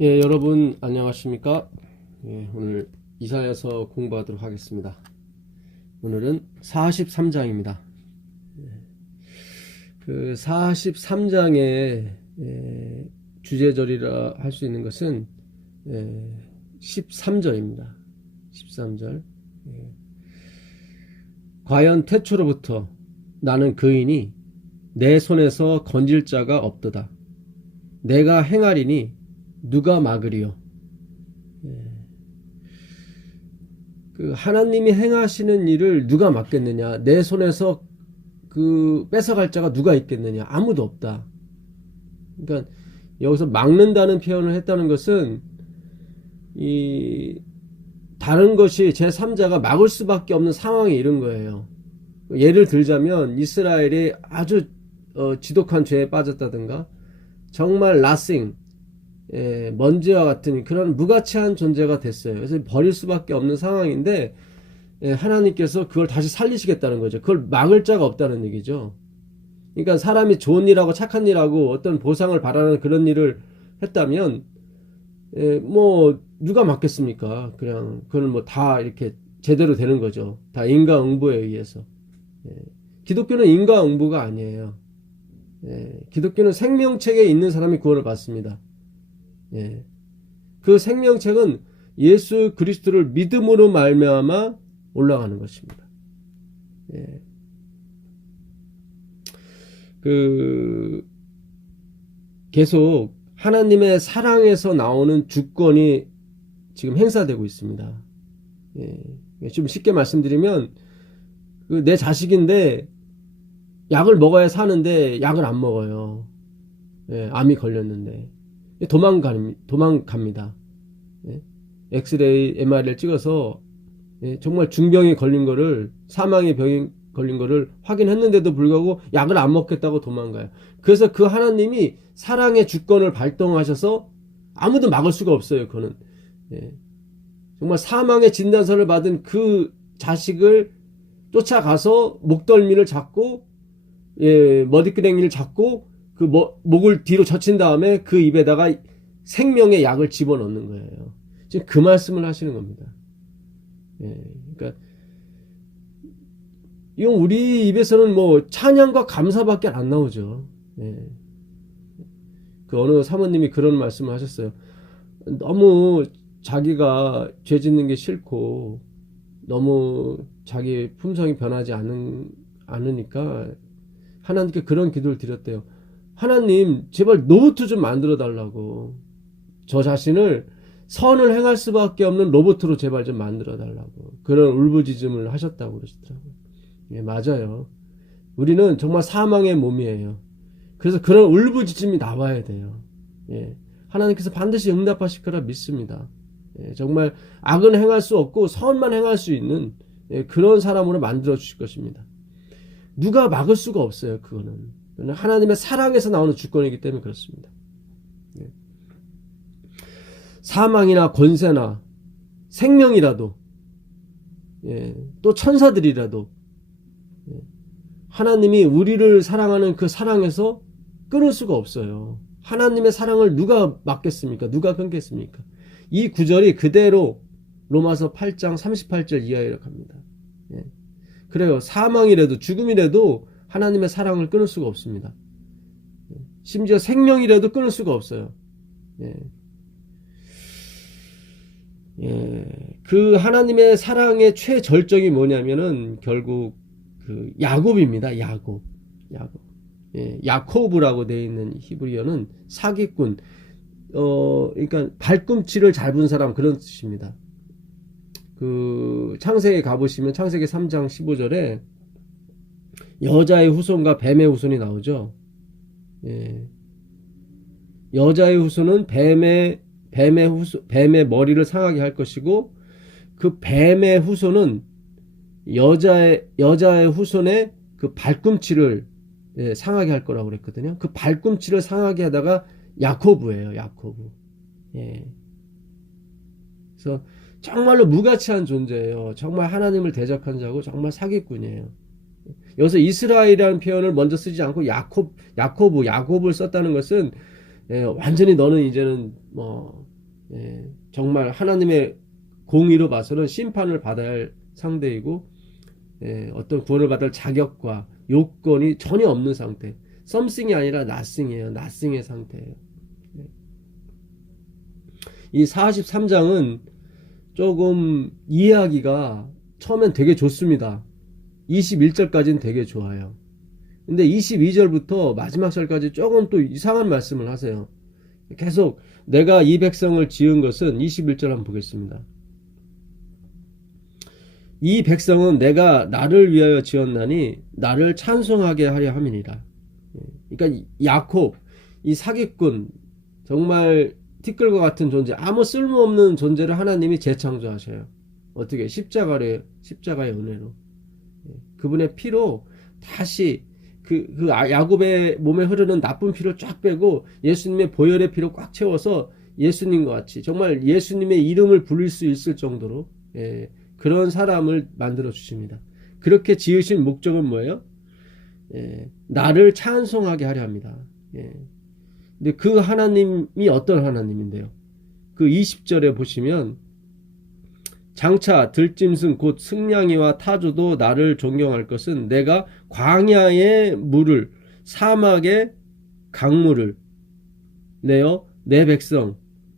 예, 여러분 안녕하십니까? 예, 오늘 이사야서 공부하도록 하겠습니다. 오늘은 43장입니다. 그 43장의 주제절이라 할 수 있는 것은 13절입니다. 13절. 과연 태초로부터 나는 그이니 내 손에서 건질 자가 없도다. 내가 행하리니 누가 막으리요? 그 하나님이 행하시는 일을 누가 막겠느냐? 내 손에서 그 뺏어갈 자가 누가 있겠느냐? 아무도 없다. 그러니까 여기서 막는다는 표현을 했다는 것은 이 다른 것이 제3자가 막을 수밖에 없는 상황에 이른 거예요. 예를 들자면 이스라엘이 아주 지독한 죄에 빠졌다든가 정말 nothing, 먼지와 같은 그런 무가치한 존재가 됐어요. 그래서 버릴 수밖에 없는 상황인데 하나님께서 그걸 다시 살리시겠다는 거죠. 그걸 막을 자가 없다는 얘기죠. 그러니까 사람이 좋은 일하고 착한 일하고 어떤 보상을 바라는 그런 일을 했다면 뭐 누가 막겠습니까? 그냥 그건 뭐 다 이렇게 제대로 되는 거죠. 다 인과응보에 의해서. 기독교는 인과응보가 아니에요. 기독교는 생명책에 있는 사람이 구원을 받습니다. 그 생명책은 예수 그리스도를 믿음으로 말미암아 올라가는 것입니다. 그 계속 하나님의 사랑에서 나오는 주권이 지금 행사되고 있습니다. 좀 쉽게 말씀드리면 내 자식인데 약을 먹어야 사는데 약을 안 먹어요. 암이 걸렸는데 도망갑니다. 엑스레이 MRI를 찍어서 정말 중병에 걸린 거를, 사망의 병에 걸린 거를 확인했는데도 불구하고 약을 안 먹겠다고 도망가요. 그래서 그 하나님이 사랑의 주권을 발동하셔서 아무도 막을 수가 없어요. 그거는 정말 사망의 진단서를 받은 그 자식을 쫓아가서 목덜미를 잡고 머리끄댕이를 잡고 그 목을 뒤로 젖힌 다음에 그 입에다가 생명의 약을 집어넣는 거예요. 지금 그 말씀을 하시는 겁니다. 그러니까 이건 우리 입에서는 뭐 찬양과 감사밖에 안 나오죠. 그 어느 사모님이 그런 말씀을 하셨어요. 너무 자기가 죄 짓는 게 싫고 너무 자기 품성이 변하지 않으니까 하나님께 그런 기도를 드렸대요. 하나님 제발 로봇 좀 만들어 달라고, 저 자신을 선을 행할 수밖에 없는 로봇으로 제발 좀 만들어 달라고 그런 울부짖음을 하셨다고 그러시더라고요. 맞아요. 우리는 정말 사망의 몸이에요. 그래서 그런 울부짖음이 나와야 돼요. 하나님께서 반드시 응답하실 거라 믿습니다. 정말 악은 행할 수 없고 선만 행할 수 있는 그런 사람으로 만들어 주실 것입니다. 누가 막을 수가 없어요. 그거는 하나님의 사랑에서 나오는 주권이기 때문에 그렇습니다. 사망이나 권세나 생명이라도 또 천사들이라도 하나님이 우리를 사랑하는 그 사랑에서 끊을 수가 없어요. 하나님의 사랑을 누가 막겠습니까? 누가 끊겠습니까? 이 구절이 그대로 로마서 8장 38절 이하이라고 합니다. 그래요. 사망이라도 죽음이라도 하나님의 사랑을 끊을 수가 없습니다. 심지어 생명이라도 끊을 수가 없어요. 그 하나님의 사랑의 최절정이 뭐냐면은 결국 그 야곱입니다. 야곱. 야코브라고 되어 있는 히브리어는 사기꾼, 그러니까 발꿈치를 잘 분 사람, 그런 뜻입니다. 그 창세기에 가보시면 창세기 3장 15절에 여자의 후손과 뱀의 후손이 나오죠. 여자의 후손은 뱀의 머리를 상하게 할 것이고, 그 뱀의 후손은 여자의 후손의 그 발꿈치를 상하게 할 거라고 그랬거든요. 그 발꿈치를 상하게 하다가 야코브예요. 야코브. 그래서 정말로 무가치한 존재예요. 정말 하나님을 대적한 자고 정말 사기꾼이에요. 여기서 이스라엘이라는 표현을 먼저 쓰지 않고 야곱을 썼다는 것은 완전히 너는 이제는 정말 하나님의 공의로 봐서는 심판을 받아야 할 상대이고, 어떤 구원을 받을 자격과 요건이 전혀 없는 상태. 썸씽이 아니라 나싱이에요. 나싱의 상태예요. 이 43장은 조금 이해하기가 처음엔 되게 좋습니다. 21절까지는 되게 좋아요. 근데 22절부터 마지막 절까지 조금 또 이상한 말씀을 하세요. 계속 내가 이 백성을 지은 것은 21절 한번 보겠습니다. 이 백성은 내가 나를 위하여 지었나니 나를 찬송하게 하려 함이니라. 그러니까 야곱, 이 사기꾼, 정말 티끌과 같은 존재, 아무 쓸모없는 존재를 하나님이 재창조하셔요. 어떻게? 십자가의 은혜로. 그분의 피로 다시 야곱의 몸에 흐르는 나쁜 피를 쫙 빼고 예수님의 보혈의 피로 꽉 채워서 예수님과 같이 정말 예수님의 이름을 부를 수 있을 정도로 그런 사람을 만들어 주십니다. 그렇게 지으신 목적은 뭐예요? 나를 찬송하게 하려 합니다. 근데 그 하나님이 어떤 하나님인데요? 그 20절에 보시면 장차 들짐승 곧 승냥이와 타조도 나를 존경할 것은 내가 광야의 물을 사막의 강물을 내어 내 백성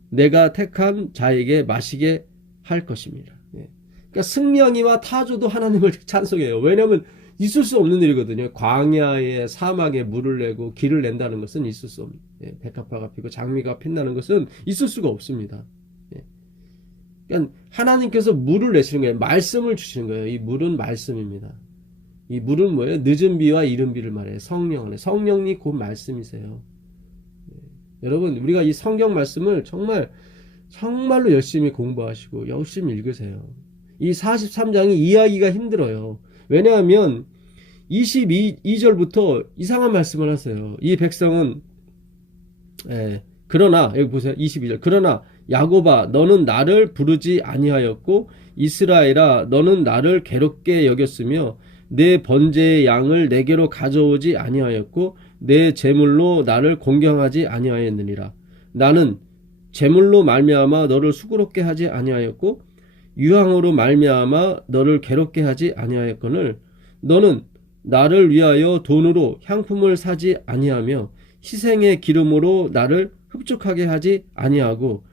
내가 택한 자에게 마시게 할 것입니다. 그러니까 승냥이와 타조도 하나님을 찬송해요. 왜냐하면 있을 수 없는 일이거든요. 광야의 사막에 물을 내고 길을 낸다는 것은 있을 수 없는, 백합화가 피고 장미가 핀다는 것은 있을 수가 없습니다. 그러니까 하나님께서 물을 내시는 거예요. 말씀을 주시는 거예요. 이 물은 말씀입니다. 이 물은 뭐예요? 늦은 비와 이른 비를 말해요. 성령 안에. 성령이 곧 말씀이세요. 여러분, 우리가 이 성경 말씀을 정말로 열심히 공부하시고 열심히 읽으세요. 이 43장이 이해하기가 힘들어요. 왜냐하면 22절부터 이상한 말씀을 하세요. 이 백성은 그러나 여기 보세요. 22절. 그러나 야곱아 너는 나를 부르지 아니하였고 이스라엘아 너는 나를 괴롭게 여겼으며 내 번제의 양을 내게로 가져오지 아니하였고 내 제물로 나를 공경하지 아니하였느니라. 나는 제물로 말미암아 너를 수고롭게 하지 아니하였고 유황으로 말미암아 너를 괴롭게 하지 아니하였거늘 너는 나를 위하여 돈으로 향품을 사지 아니하며 희생의 기름으로 나를 흡족하게 하지 아니하고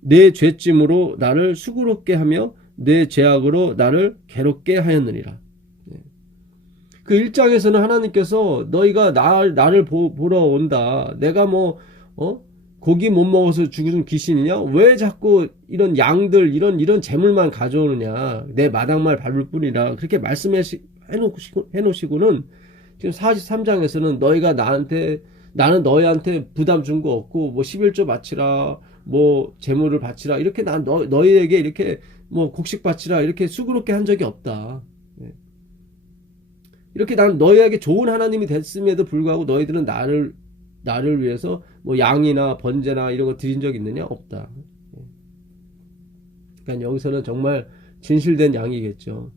내 죄짐으로 나를 수고롭게 하며 내 죄악으로 나를 괴롭게 하였느니라. 그 1장에서는 하나님께서 너희가 나를 보러 온다. 내가 고기 못 먹어서 죽은 귀신이냐? 왜 자꾸 이런 양들 이런 재물만 가져오느냐? 내 마당말 밟을 뿐이라 그렇게 해놓으시고는 지금 43장에서는 너희가 나는 너희한테 부담 준 거 없고 11조 바치라 재물을 바치라 이렇게 난 너희에게 이렇게 곡식 바치라 이렇게 수고롭게 한 적이 없다. 이렇게 난 너희에게 좋은 하나님이 됐음에도 불구하고 너희들은 나를 위해서 양이나 번제나 이런 거 드린 적 있느냐? 없다. 그러니까 여기서는 정말 진실된 양이겠죠.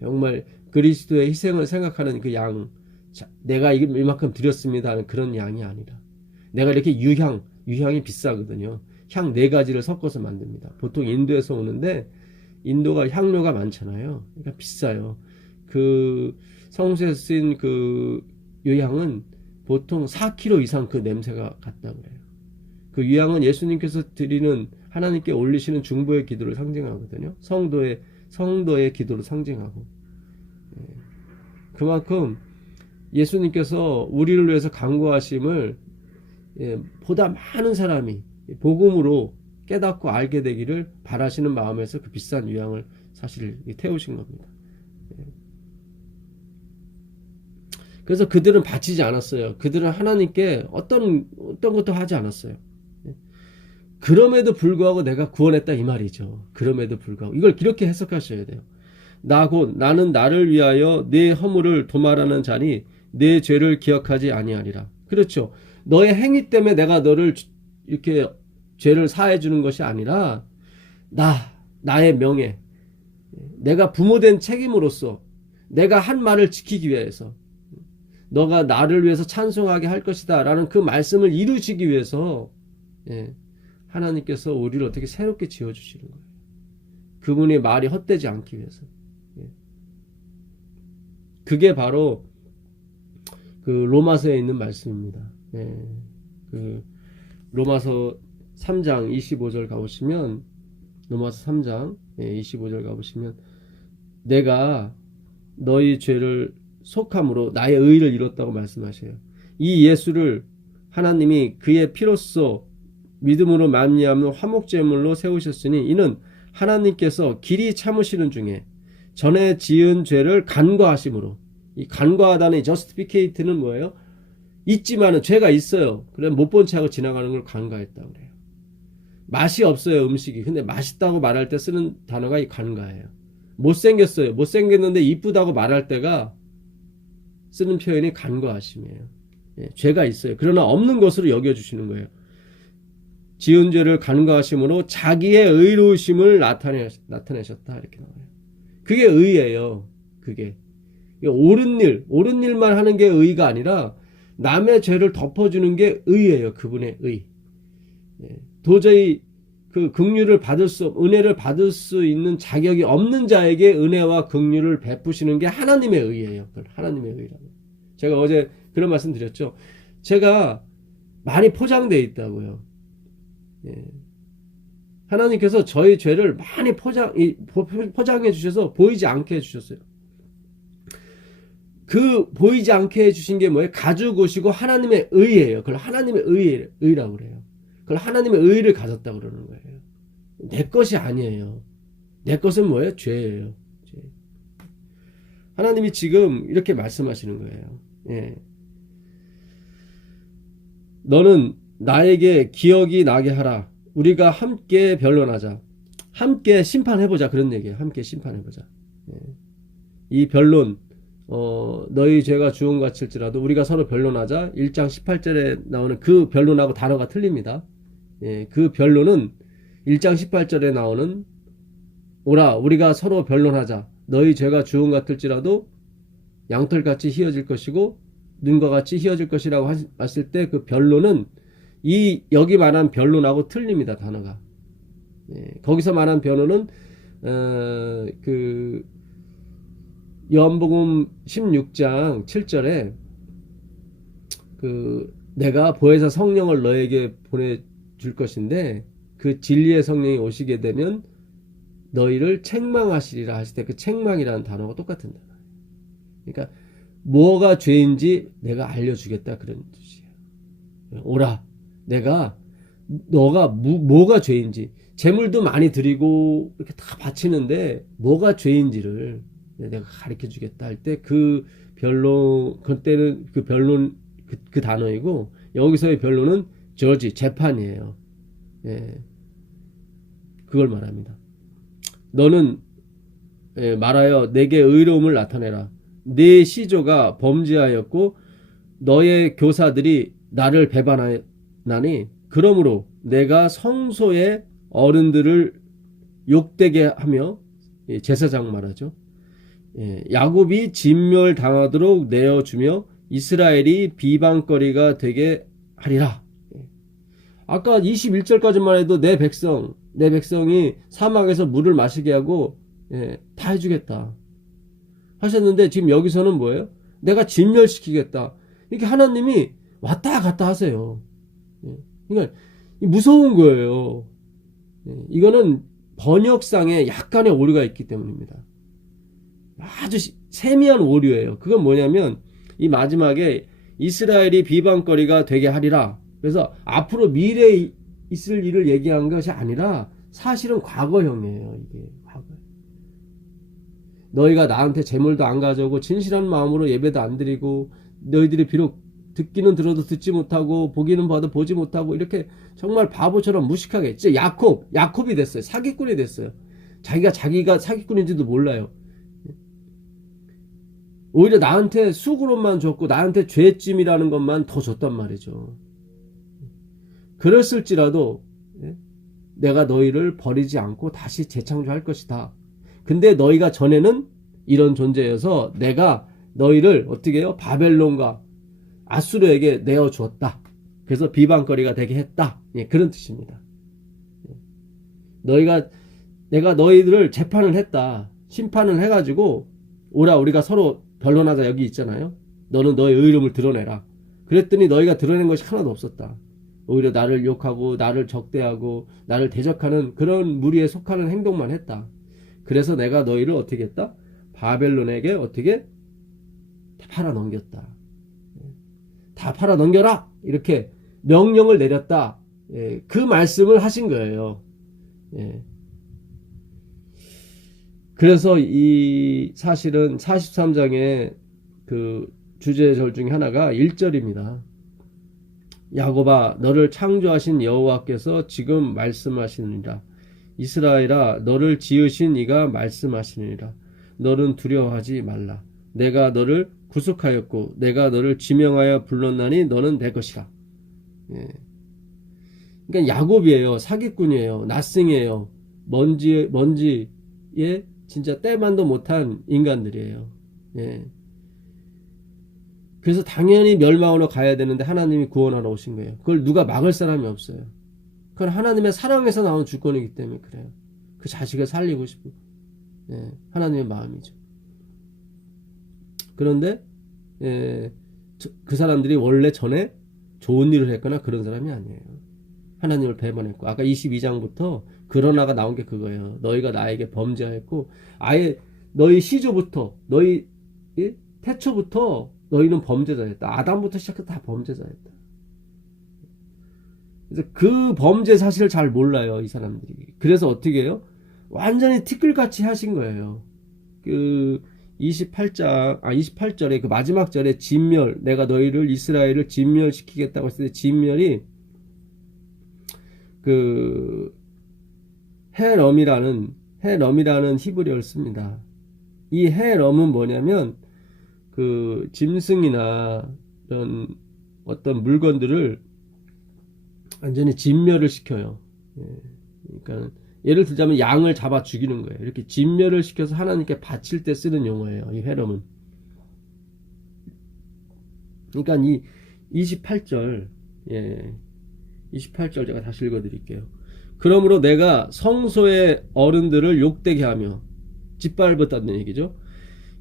정말 그리스도의 희생을 생각하는 그 양, 내가 이만큼 드렸습니다 하는 그런 양이 아니라 내가 이렇게 유향이 비싸거든요. 향 4가지를 섞어서 만듭니다. 보통 인도에서 오는데 인도가 향료가 많잖아요. 그러니까 비싸요. 그 성수에서 쓰인 그 유향은 보통 4kg 이상 그 냄새가 같다고 그래요. 그 유향은 예수님께서 드리는 하나님께 올리시는 중보의 기도를 상징하거든요. 성도의 기도를 상징하고. 그만큼 예수님께서 우리를 위해서 간구하심을 보다 많은 사람이 복음으로 깨닫고 알게 되기를 바라시는 마음에서 그 비싼 유향을 사실 태우신 겁니다. 그래서 그들은 바치지 않았어요. 그들은 하나님께 어떤 것도 하지 않았어요. 그럼에도 불구하고 내가 구원했다 이 말이죠. 그럼에도 불구하고 이걸 이렇게 해석하셔야 돼요. 나는 나를 위하여 내 허물을 도말하는 자니 내 죄를 기억하지 아니하리라. 그렇죠. 너의 행위 때문에 내가 너를 이렇게 죄를 사해 주는 것이 아니라 나의 명예, 내가 부모된 책임으로서 내가 한 말을 지키기 위해서 너가 나를 위해서 찬송하게 할 것이다 라는 그 말씀을 이루시기 위해서 예, 하나님께서 우리를 어떻게 새롭게 지어주시는 거예요. 그분의 말이 헛되지 않기 위해서. 예. 그게 바로 그 로마서에 있는 말씀입니다. 예. 그 로마서 3장 25절 가보시면, 로마서 3장 25절 가보시면, 내가 너희 죄를 속함으로 나의 의를 이뤘다고 말씀하셔요. 이 예수를 하나님이 그의 피로써 믿음으로 말미암는 화목제물로 세우셨으니 이는 하나님께서 길이 참으시는 중에 전에 지은 죄를 간과하심으로. 이 간과하다는 justificate는 뭐예요? 있지만은 죄가 있어요. 그래 못 본 채 하고 지나가는 걸 간과했다고 그래요. 맛이 없어요, 음식이. 근데 맛있다고 말할 때 쓰는 단어가 이 간과예요. 못생겼어요. 못생겼는데 이쁘다고 말할 때가 쓰는 표현이 간과하심이에요. 예, 죄가 있어요. 그러나 없는 것으로 여겨주시는 거예요. 지은 죄를 간과하심으로 자기의 의로우심을 나타내셨다. 이렇게 나와요. 그게 의예요. 그게. 옳은 일만 하는 게 의가 아니라 남의 죄를 덮어주는 게 의예요. 그분의 의. 예, 도저히 그 긍휼을 은혜를 받을 수 있는 자격이 없는 자에게 은혜와 긍휼을 베푸시는 게 하나님의 의예요. 하나님의 의라고. 제가 어제 그런 말씀 드렸죠. 제가 많이 포장되어 있다고요. 예. 하나님께서 저희 죄를 많이 포장해 주셔서 보이지 않게 해주셨어요. 그 보이지 않게 해주신 게 뭐예요? 가지고 오시고 하나님의 의예요. 그걸 하나님의 의라고 그래요. 그걸 하나님의 의를 가졌다고 그러는 거예요. 내 것이 아니에요. 내 것은 뭐예요? 죄예요. 죄. 하나님이 지금 이렇게 말씀하시는 거예요. 예. 너는 나에게 기억이 나게 하라. 우리가 함께 변론하자. 함께 심판해보자. 그런 얘기예요. 함께 심판해보자. 예. 이 변론, 너희 죄가 주홍같이 칠지라도 우리가 서로 변론하자. 1장 18절에 나오는 그 변론하고 단어가 틀립니다. 예, 그 변론은 1장 18절에 나오는 오라 우리가 서로 변론하자. 너희 죄가 주홍 같을지라도 양털같이 휘어질 것이고 눈과 같이 휘어질 것이라고 했을 때 그 변론은 여기 말한 변론하고 틀립니다. 단어가. 예, 거기서 말한 변론은 그 요한복음 16장 7절에 그 내가 보혜사 성령을 너에게 보내줄 것인데 그 진리의 성령이 오시게 되면 너희를 책망하시리라 하실 때 그 책망이라는 단어가 똑같은 단어예요. 그러니까 뭐가 죄인지 내가 알려주겠다 그런 뜻이에요. 오라 너가 뭐가 죄인지 재물도 많이 드리고 이렇게 다 바치는데 뭐가 죄인지를 내가 가르쳐 주겠다 할 때 그 변론 그때는 그 변론 그 단어이고 여기서의 변론은 저지 재판이에요. 예. 그걸 말합니다. 너는 말하여 내게 의로움을 나타내라. 네 시조가 범죄하였고 너의 교사들이 나를 배반하나니 그러므로 내가 성소의 어른들을 욕되게 하며 제사장 말하죠. 야곱이 진멸당하도록 내어주며 이스라엘이 비방거리가 되게 하리라. 아까 21절까지만 해도 내 백성이 사막에서 물을 마시게 하고 다 해주겠다 하셨는데 지금 여기서는 뭐예요? 내가 진멸시키겠다. 이렇게 하나님이 왔다 갔다 하세요. 그러니까 무서운 거예요. 이거는 번역상에 약간의 오류가 있기 때문입니다. 아주 세미한 오류예요. 그건 뭐냐면 이 마지막에 이스라엘이 비방거리가 되게 하리라. 그래서 앞으로 미래에 있을 일을 얘기한 것이 아니라 사실은 과거형이에요. 이게 과거. 너희가 나한테 재물도 안 가져오고 진실한 마음으로 예배도 안 드리고 너희들이 비록 듣기는 들어도 듣지 못하고 보기는 봐도 보지 못하고 이렇게 정말 바보처럼 무식하게 진짜 야콥이 됐어요. 사기꾼이 됐어요. 자기가 사기꾼인지도 몰라요. 오히려 나한테 수고로만 줬고 나한테 죄짐이라는 것만 더 줬단 말이죠. 그랬을지라도 내가 너희를 버리지 않고 다시 재창조할 것이다. 근데 너희가 전에는 이런 존재여서 내가 너희를 어떻게 해요? 바벨론과 아수르에게 내어 주었다. 그래서 비방거리가 되게 했다. 예, 그런 뜻입니다. 내가 너희들을 재판을 했다. 심판을 해가지고 오라 우리가 서로 변론하자 여기 있잖아요. 너는 너의 의름을 드러내라. 그랬더니 너희가 드러낸 것이 하나도 없었다. 오히려 나를 욕하고 나를 적대하고 나를 대적하는 그런 무리에 속하는 행동만 했다. 그래서 내가 너희를 어떻게 했다? 바벨론에게 어떻게 팔아 넘겼다. 다 팔아 넘겨라. 이렇게 명령을 내렸다. 예, 그 말씀을 하신 거예요. 예. 그래서 이 사실은 43장의 그 주제절 중에 하나가 1절입니다. 야곱아 너를 창조하신 여호와께서 지금 말씀하시느니라. 이스라엘아 너를 지으신 이가 말씀하시느니라. 너는 두려워하지 말라. 내가 너를 구속하였고 내가 너를 지명하여 불렀나니 너는 내 것이라. 예. 그러니까 야곱이에요. 사기꾼이에요. 낫승이에요. 먼지에 진짜 때만도 못한 인간들이에요. 예. 그래서 당연히 멸망으로 가야 되는데 하나님이 구원하러 오신 거예요. 그걸 누가 막을 사람이 없어요. 그건 하나님의 사랑에서 나온 주권이기 때문에 그래요. 그 자식을 살리고 싶은 하나님의 마음이죠. 그런데 그 사람들이 원래 전에 좋은 일을 했거나 그런 사람이 아니에요. 하나님을 배반했고 아까 22장부터 그러나가 나온 게 그거예요. 너희가 나에게 범죄하였고 아예 너희 시조부터 너희 태초부터 너희는 범죄자였다. 아담부터 시작해서 다 범죄자였다. 그래서 그 범죄 사실을 잘 몰라요. 이 사람들이. 그래서 어떻게 해요? 완전히 티끌같이 하신 거예요. 그 28절에 그 마지막 절에 진멸, 내가 너희를 이스라엘을 진멸시키겠다고 했을 때 진멸이 그 헤럼이라는 히브리어를 씁니다. 이 헤럼은 뭐냐면 그 짐승이나 이런 어떤 물건들을 완전히 진멸을 시켜요. 그러니까 예를 들자면 양을 잡아 죽이는 거예요. 이렇게 진멸을 시켜서 하나님께 바칠 때 쓰는 용어예요. 이 헤럼은. 그러니까 이 28절 28절 제가 다시 읽어드릴게요. 그러므로 내가 성소의 어른들을 욕되게 하며 짓밟았다는 얘기죠.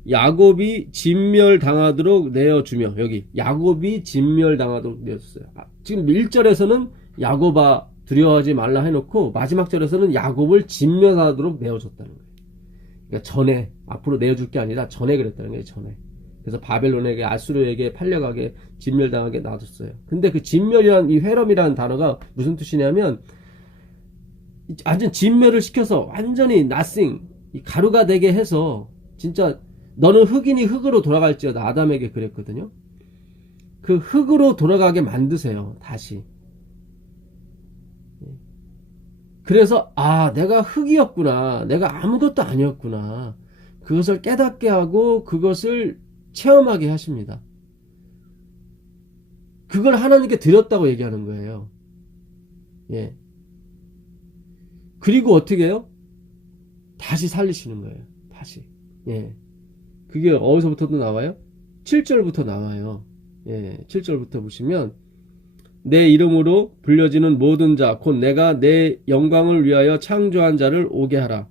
야곱이 진멸당하도록 내어주며 여기 야곱이 진멸당하도록 내어줬어요. 지금 1절에서는 야곱아 두려워하지 말라 해놓고 마지막 절에서는 야곱을 진멸하도록 내어줬다는 거예요. 그러니까 전에 앞으로 내어줄 게 아니라 전에 그랬다는 거예요. 전에. 그래서 바벨론에게 아수르에게 팔려가게 진멸당하게 놔뒀어요. 근데 그 진멸이란 이 회럼이라는 단어가 무슨 뜻이냐면 완전 진멸을 시켜서 완전히 nothing 가루가 되게 해서 진짜 너는 흑인이 흑으로 돌아갈지어다 아담에게 그랬거든요. 그 흑으로 돌아가게 만드세요. 다시. 그래서 내가 흑이었구나. 내가 아무것도 아니었구나. 그것을 깨닫게 하고 그것을 체험하게 하십니다. 그걸 하나님께 드렸다고 얘기하는 거예요. 예. 그리고 어떻게 해요? 다시 살리시는 거예요. 다시. 예. 그게 어디서부터도 나와요? 7절부터 나와요. 예. 7절부터 보시면 내 이름으로 불려지는 모든 자 곧 내가 내 영광을 위하여 창조한 자를 오게 하라.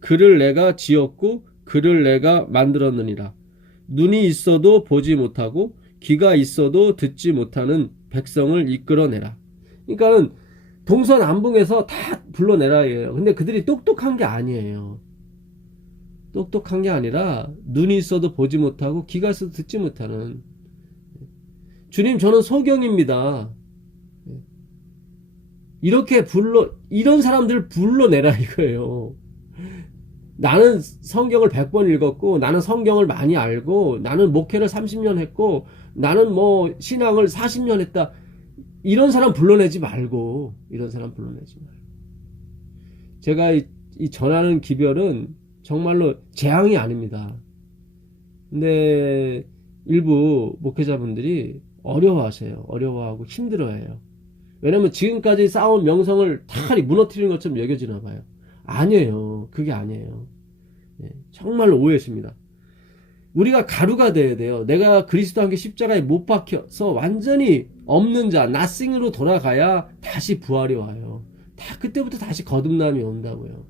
그를 내가 지었고 그를 내가 만들었느니라. 눈이 있어도 보지 못하고 귀가 있어도 듣지 못하는 백성을 이끌어내라. 그러니까는 동서남북에서 다 불러내라예요. 근데 그들이 똑똑한 게 아니에요. 똑똑한 게 아니라 눈이 있어도 보지 못하고 귀가 있어도 듣지 못하는. 주님 저는 소경입니다. 이렇게 이런 사람들을 불러내라 이거예요. 나는 성경을 100번 읽었고 나는 성경을 많이 알고 나는 목회를 30년 했고 나는 뭐 신앙을 40년 했다. 이런 사람 불러내지 말고 제가 이 전하는 기별은 정말로 재앙이 아닙니다. 근데 일부 목회자분들이 어려워하고 힘들어해요. 왜냐면 지금까지 쌓아온 명성을 다 무너뜨리는 것처럼 여겨지나 봐요. 아니에요. 그게 아니에요. 정말로 오해십니다. 우리가 가루가 돼야 돼요. 내가 그리스도와 함께 십자가에 못 박혀서 완전히 없는 자, nothing으로 돌아가야 다시 부활이 와요. 다 그때부터 다시 거듭남이 온다고요.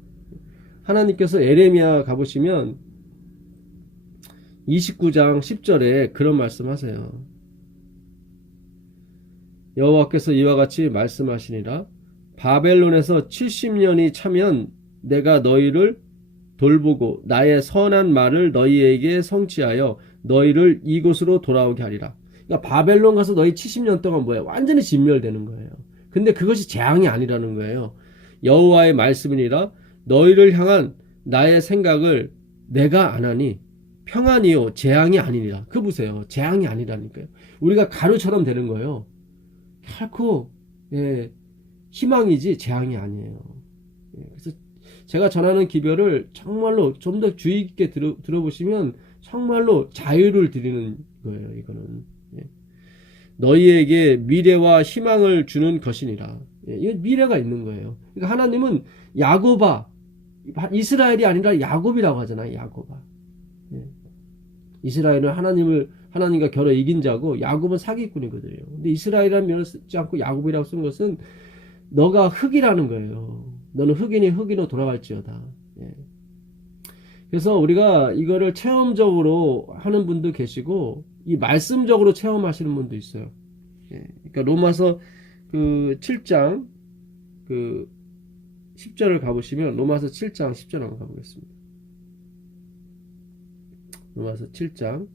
하나님께서 에레미야 가보시면 29장 10절에 그런 말씀하세요. 여호와께서 이와 같이 말씀하시니라. 바벨론에서 70년이 차면 내가 너희를 돌보고 나의 선한 말을 너희에게 성취하여 너희를 이곳으로 돌아오게 하리라. 그러니까 바벨론 가서 너희 70년 동안 뭐예요? 완전히 진멸되는 거예요. 근데 그것이 재앙이 아니라는 거예요. 여호와의 말씀이니라. 너희를 향한 나의 생각을 내가 안 하니 평안이요 재앙이 아니니라. 그 보세요. 재앙이 아니라니까요. 우리가 가루처럼 되는 거예요. 결코 희망이지 재앙이 아니에요. 그래서 제가 전하는 기별을 정말로 좀 더 주의 깊게 들어보시면 정말로 자유를 드리는 거예요. 이거는 너희에게 미래와 희망을 주는 것이니라. 이게 미래가 있는 거예요. 그러니까 하나님은 야곱아, 이스라엘이 아니라 야곱이라고 하잖아요. 야곱아. 이스라엘은 하나님과 겨뤄 이긴 자고 야곱은 사기꾼이거든요. 근데 이스라엘이라는 면을 쓰지 않고 야곱이라고 쓴 것은 너가 흙이라는 거예요. 너는 흙이니 흙이로 돌아갈지어다. 그래서 우리가 이거를 체험적으로 하는 분도 계시고 이 말씀적으로 체험하시는 분도 있어요. 그러니까 로마서 그 7장 그 10절을 가보시면 로마서 7장 10절 한번 가보겠습니다. 로마서 7장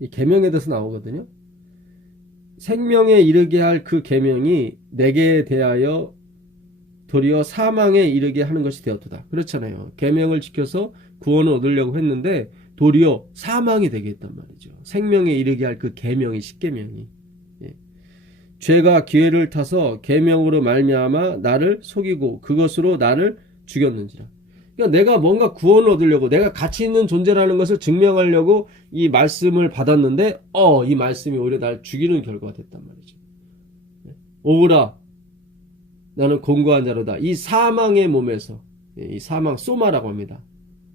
이 계명에 대해서 나오거든요. 생명에 이르게 할 그 계명이 내게 대하여 도리어 사망에 이르게 하는 것이 되었도다. 그렇잖아요. 계명을 지켜서 구원을 얻으려고 했는데 도리어 사망이 되게 했단 말이죠. 생명에 이르게 할 그 계명이 십계명이 죄가 기회를 타서 계명으로 말미암아 나를 속이고 그것으로 나를 죽였는지라. 그러니까 내가 뭔가 구원을 얻으려고 내가 가치 있는 존재라는 것을 증명하려고 이 말씀을 받았는데 이 말씀이 오히려 나를 죽이는 결과가 됐단 말이죠. 오라 나는 공고한 자로다. 이 사망의 몸에서 이 사망 소마라고 합니다.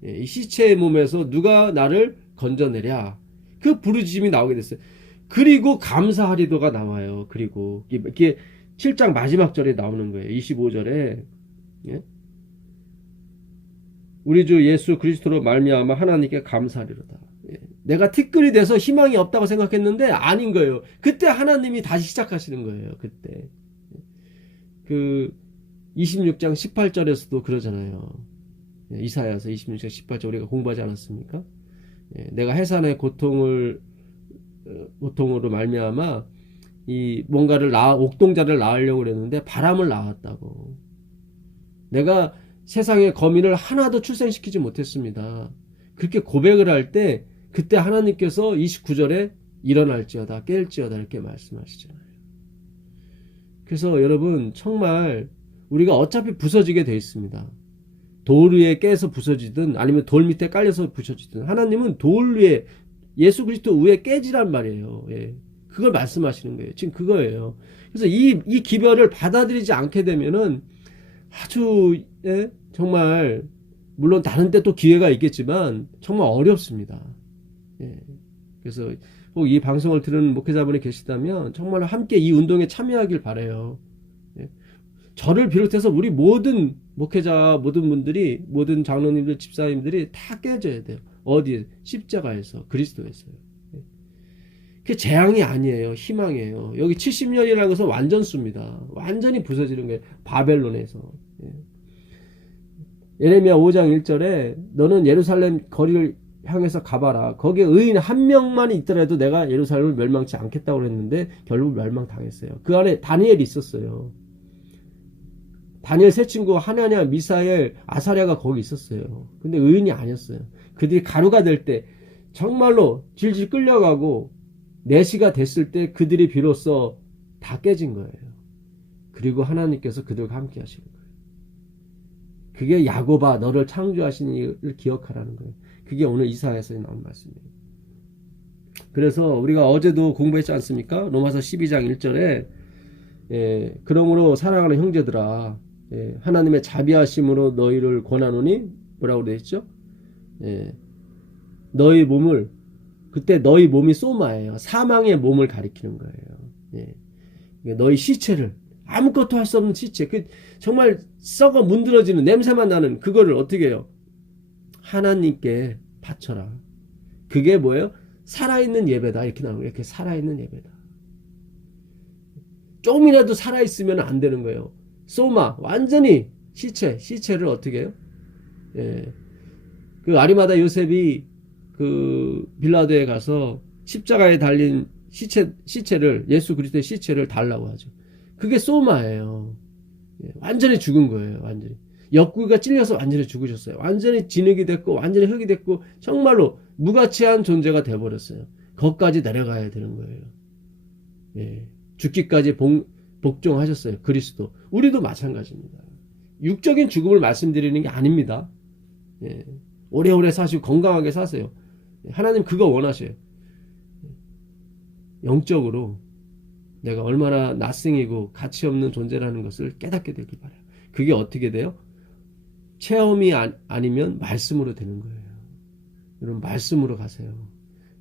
이 시체의 몸에서 누가 나를 건져내랴. 그 부르짖음이 나오게 됐어요. 그리고 감사하리도가 나와요. 그리고 이게 7장 마지막 절에 나오는 거예요. 25절에 우리 주 예수 그리스도로 말미암아 하나님께 감사하리로다. 내가 티끌이 돼서 희망이 없다고 생각했는데 아닌 거예요. 그때 하나님이 다시 시작하시는 거예요. 그때 그 26장 18절에서도 그러잖아요. 이사야서 26장 18절 우리가 공부하지 않았습니까? 내가 해산의 고통으로 말미암아 이 뭔가를 옥동자를 낳으려고 그랬는데 바람을 낳았다고. 내가 세상의 거민을 하나도 출생시키지 못했습니다. 그렇게 고백을 할 때 그때 하나님께서 29절에 일어날지어다 깰지어다 이렇게 말씀하시잖아요. 그래서 여러분 정말 우리가 어차피 부서지게 돼 있습니다. 돌 위에 깨서 부서지든 아니면 돌 밑에 깔려서 부서지든 하나님은 돌 위에 예수 그리스도 위에 깨지란 말이에요. 그걸 말씀하시는 거예요. 지금 그거예요. 그래서 이 기별을 받아들이지 않게 되면은 아주 정말 물론 다른 데 또 기회가 있겠지만 정말 어렵습니다. 그래서 꼭 이 방송을 들은 목회자분이 계시다면 정말 함께 이 운동에 참여하길 바라요. 저를 비롯해서 우리 모든 목회자 모든 분들이 모든 장로님들 집사님들이 다 깨져야 돼요. 어디에? 십자가에서 그리스도에서요. 그게 재앙이 아니에요. 희망이에요. 여기 70년이라는 것은 완전수입니다. 완전히 부서지는 거예요. 바벨론에서. 예레미야 5장 1절에 너는 예루살렘 거리를 향해서 가봐라. 거기에 의인 한 명만 있더라도 내가 예루살렘을 멸망치 않겠다고 했는데 결국 멸망당했어요. 그 안에 다니엘이 있었어요. 다니엘 세 친구 하나냐, 미사엘, 아사랴가 거기 있었어요. 근데 의인이 아니었어요. 그들이 가루가 될 때 정말로 질질 끌려가고 내시가 됐을 때 그들이 비로소 다 깨진 거예요. 그리고 하나님께서 그들과 함께 하시는 거예요. 그게 야곱아 너를 창조하신 이를 기억하라는 거예요. 그게 오늘 이사야서에 나온 말씀이에요. 그래서 우리가 어제도 공부했지 않습니까? 로마서 12장 1절에 그러므로 사랑하는 형제들아 하나님의 자비하심으로 너희를 권하노니 뭐라고 되어 있죠? 너희 몸을 그때 너희 몸이 소마예요. 사망의 몸을 가리키는 거예요. 예. 너희 시체를, 아무것도 할 수 없는 시체, 정말 썩어 문드러지는 냄새만 나는 그거를 어떻게 해요? 하나님께 바쳐라. 그게 뭐예요? 살아있는 예배다. 이렇게 나오는 거예요. 이렇게 살아있는 예배다. 조금이라도 살아있으면 안 되는 거예요. 소마, 완전히 시체를 어떻게 해요? 예. 그 아리마다 요셉이 그 빌라도에 가서 십자가에 달린 시체를, 예수 그리스도의 시체를 달라고 하죠. 그게 소마예요. 예. 완전히 죽은 거예요. 완전히. 옆구리가 찔려서 완전히 죽으셨어요. 완전히 진흙이 됐고, 완전히 흙이 됐고, 정말로 무가치한 존재가 돼버렸어요. 거기까지 내려가야 되는 거예요. 예. 죽기까지 복종하셨어요. 그리스도. 우리도 마찬가지입니다. 육적인 죽음을 말씀드리는 게 아닙니다. 예. 오래오래 사시고 건강하게 사세요. 하나님 그거 원하셔요. 영적으로 내가 얼마나 낯생이고 가치 없는 존재라는 것을 깨닫게 되길 바라요. 그게 어떻게 돼요? 체험이 아니면 말씀으로 되는 거예요. 여러분 말씀으로 가세요.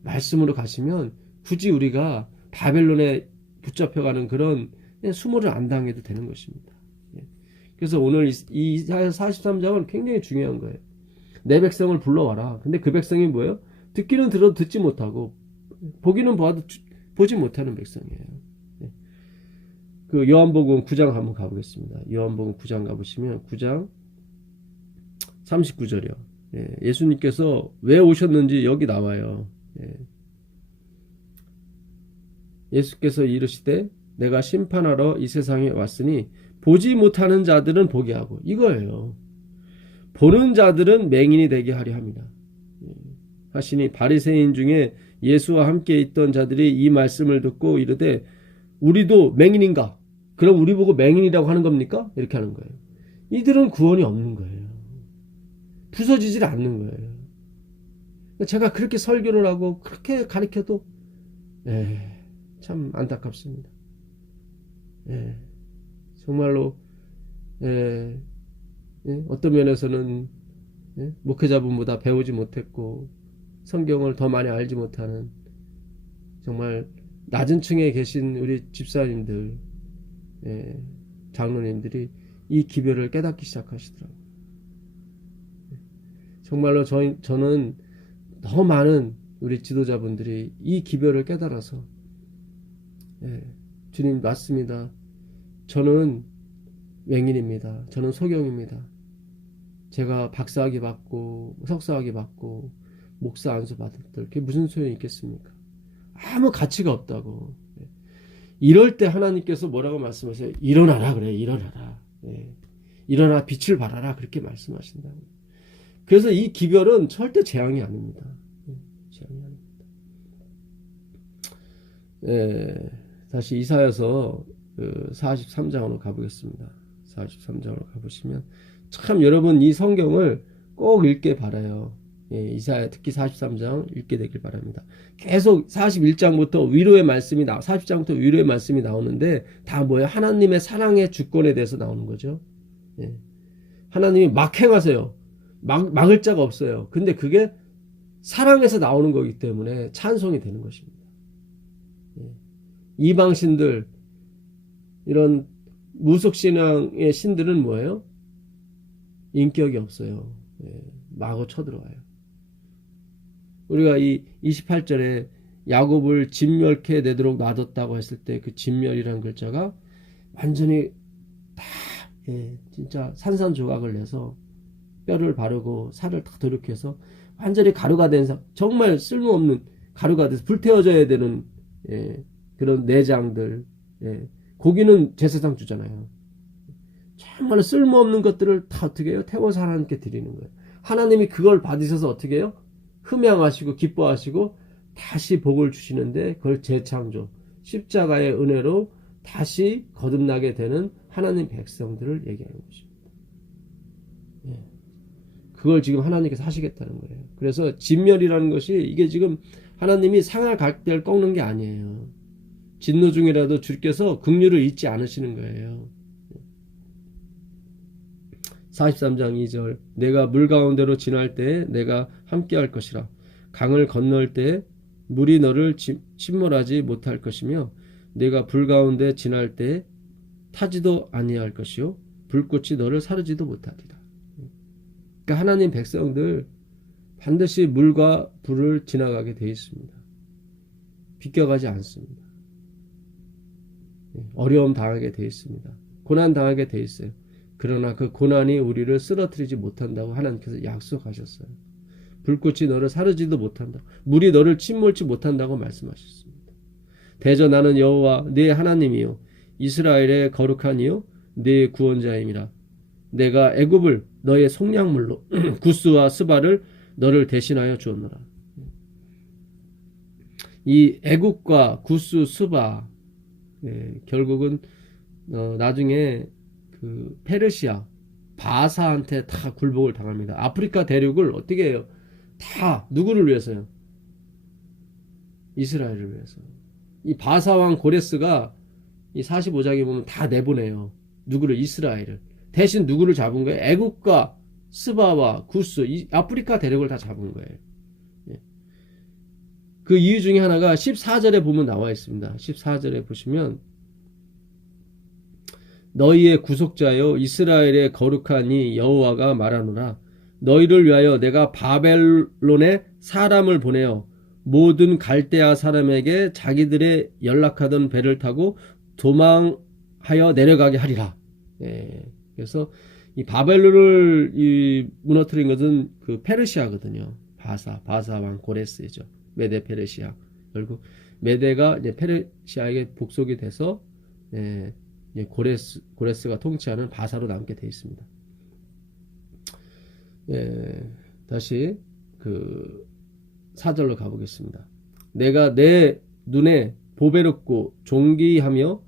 말씀으로 가시면 굳이 우리가 바벨론에 붙잡혀가는 그런 수모를 안 당해도 되는 것입니다. 그래서 오늘 이 이사야 43장은 굉장히 중요한 거예요. 내 백성을 불러와라. 근데 그 백성이 뭐예요? 듣기는 들어도 듣지 못하고 보기는 봐도 보지 못하는 백성이에요. 그 요한복음 9장 한번 가보겠습니다. 요한복음 9장 가보시면 9장 39절이요. 예수님께서 왜 오셨는지 여기 나와요. 예수께서 이르시되 내가 심판하러 이 세상에 왔으니 보지 못하는 자들은 보게 하고, 이거예요. 보는 자들은 맹인이 되게 하려 합니다. 하시니 바리새인 중에 예수와 함께 있던 자들이 이 말씀을 듣고 이르되 우리도 맹인인가? 그럼 우리 보고 맹인이라고 하는 겁니까? 이렇게 하는 거예요. 이들은 구원이 없는 거예요. 부서지질 않는 거예요. 제가 그렇게 설교를 하고 그렇게 가르쳐도 참 안타깝습니다. 정말로 어떤 면에서는 목회자분보다 배우지 못했고 성경을 더 많이 알지 못하는 정말 낮은 층에 계신 우리 집사님들, 장로님들이 이 기별을 깨닫기 시작하시더라고요. 정말로 저는 더 많은 우리 지도자분들이 이 기별을 깨달아서 주님 맞습니다. 저는 맹인입니다. 저는 소경입니다. 제가 박사학위 받고 석사학위 받고 목사 안수 받았들 그게 무슨 소용이 있겠습니까? 아무 가치가 없다고. 이럴 때 하나님께서 뭐라고 말씀하세요? 일어나라 그래. 일어나라. 일어나 빛을 발하라. 그렇게 말씀하신다고. 그래서 이 기별은 절대 재앙이 아닙니다. 재앙이 아닙니다. 다시 이사야서 43장으로 가보겠습니다. 43장으로 가보시면 참 여러분 이 성경을 꼭 읽게 바라요. 이사야 특히 43장 읽게 되길 바랍니다. 계속 41장부터 위로의 말씀이 40장부터 위로의 말씀이 나오는데 다 뭐예요? 하나님의 사랑의 주권에 대해서 나오는 거죠. 하나님이 막 행하세요. 막을 자가 없어요. 근데 그게 사랑에서 나오는 거기 때문에 찬송이 되는 것입니다. 이방신들, 이런 무속신앙의 신들은 뭐예요? 인격이 없어요. 마구 쳐들어와요. 우리가 이 28절에 야곱을 진멸케 내도록 놔뒀다고 했을 때 그 진멸이라는 글자가 완전히 다 진짜 산산조각을 내서 뼈를 바르고 살을 다 도륙해서 완전히 가루가 된 정말 쓸모없는 가루가 돼서 불태워져야 되는 그런 내장들. 고기는 제사상 주잖아요. 정말 쓸모없는 것들을 다 어떻게 해요? 태워서 하나님께 드리는 거예요. 하나님이 그걸 받으셔서 어떻게 해요? 흠양하시고 기뻐하시고 다시 복을 주시는데 그걸 재창조, 십자가의 은혜로 다시 거듭나게 되는 하나님 백성들을 얘기하는 것입니다. 그걸 지금 하나님께서 하시겠다는 거예요. 그래서 진멸이라는 것이 이게 지금 하나님이 상할 갈대를 꺾는 게 아니에요. 진노 중이라도 주께서 긍휼을 잊지 않으시는 거예요. 43장 2절 내가 물 가운데로 지날 때에 내가 함께 할 것이라 강을 건널 때에 물이 너를 침몰하지 못할 것이며 내가 불 가운데 지날 때 타지도 아니할 것이요 불꽃이 너를 사르지도 못하리라. 그러니까 하나님 백성들 반드시 물과 불을 지나가게 되어 있습니다. 비껴가지 않습니다. 어려움 당하게 되어 있습니다. 고난 당하게 되어 있어요. 그러나 그 고난이 우리를 쓰러뜨리지 못한다고 하나님께서 약속하셨어요. 불꽃이 너를 사르지도 못한다. 물이 너를 침몰치 못한다고 말씀하셨습니다. 대저 나는 여호와 네 하나님이요 이스라엘의 거룩한 이요 네 구원자임이라. 내가 애굽을 너의 속량물로 구스와 스바를 너를 대신하여 주었노라. 이 애굽과 구스, 스바 결국은 나중에 그 페르시아 바사한테 다 굴복을 당합니다. 아프리카 대륙을 어떻게 해요? 다 누구를 위해서요? 이스라엘을 위해서. 이 바사왕 고레스가 이 45장에 보면 다 내보내요. 누구를? 이스라엘을. 대신 누구를 잡은 거예요? 애국과 스바와 구스, 이 아프리카 대륙을 다 잡은 거예요. 그 이유 중에 하나가 14절에 보면 나와 있습니다. 14절에 보시면 너희의 구속자여 이스라엘의 거룩한 이 여호와가 말하노라. 너희를 위하여 내가 바벨론에 사람을 보내어 모든 갈대아 사람에게 자기들의 연락하던 배를 타고 도망하여 내려가게 하리라. 그래서 이 바벨론을 무너뜨린 것은 그 페르시아거든요. 바사 왕 고레스죠. 메데 페르시아. 결국 메데가 이제 페르시아에게 복속이 돼서 고레스가 통치하는 바사로 남게 되어 있습니다. 다시 그 4절로 가보겠습니다. 내가 내 눈에 보배롭고 존귀하며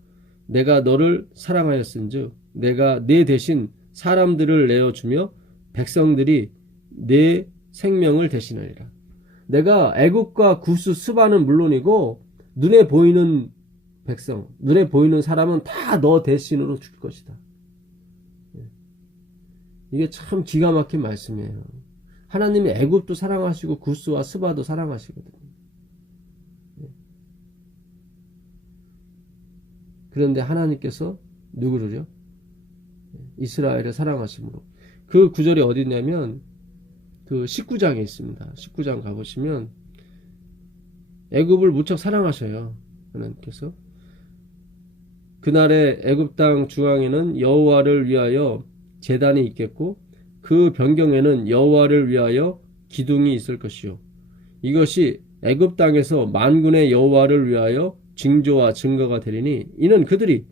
내가 너를 사랑하였은즉 내가 네 대신 사람들을 내어주며 백성들이 네 생명을 대신하리라. 내가 애국과 구스 스바는 물론이고 눈에 보이는 백성, 눈에 보이는 사람은 다 너 대신으로 줄 것이다. 이게 참 기가 막힌 말씀이에요. 하나님이 애굽도 사랑하시고 구스와 스바도 사랑하시거든요. 그런데 하나님께서 누구를요? 이스라엘을 사랑하심으로. 그 구절이 어디 있냐면 그 19장에 있습니다. 19장 가보시면 애굽을 무척 사랑하셔요. 하나님께서. 그날의 애굽 땅 중앙에는 여호와를 위하여 제단이 있겠고 그 변경에는 여호와를 위하여 기둥이 있을 것이요. 이것이 애굽 땅에서 만군의 여호와를 위하여 징조와 증거가 되리니 이는 그들이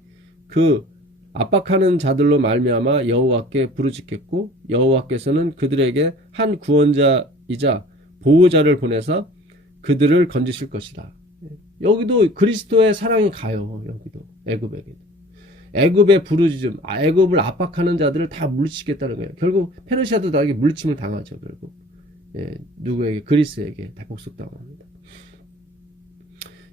그 압박하는 자들로 말미암아 여호와께 부르짖겠고 여호와께서는 그들에게 한 구원자이자 보호자를 보내사 그들을 건지실 것이다. 여기도 그리스도의 사랑이 가요. 여기도 애굽에게. 애굽의 부르짖음, 애굽을 압박하는 자들을 다 물리치겠다는 거예요. 결국 페르시아도 나에게 물리침을 당하죠. 결국 누구에게? 그리스에게 다 복속당합니다.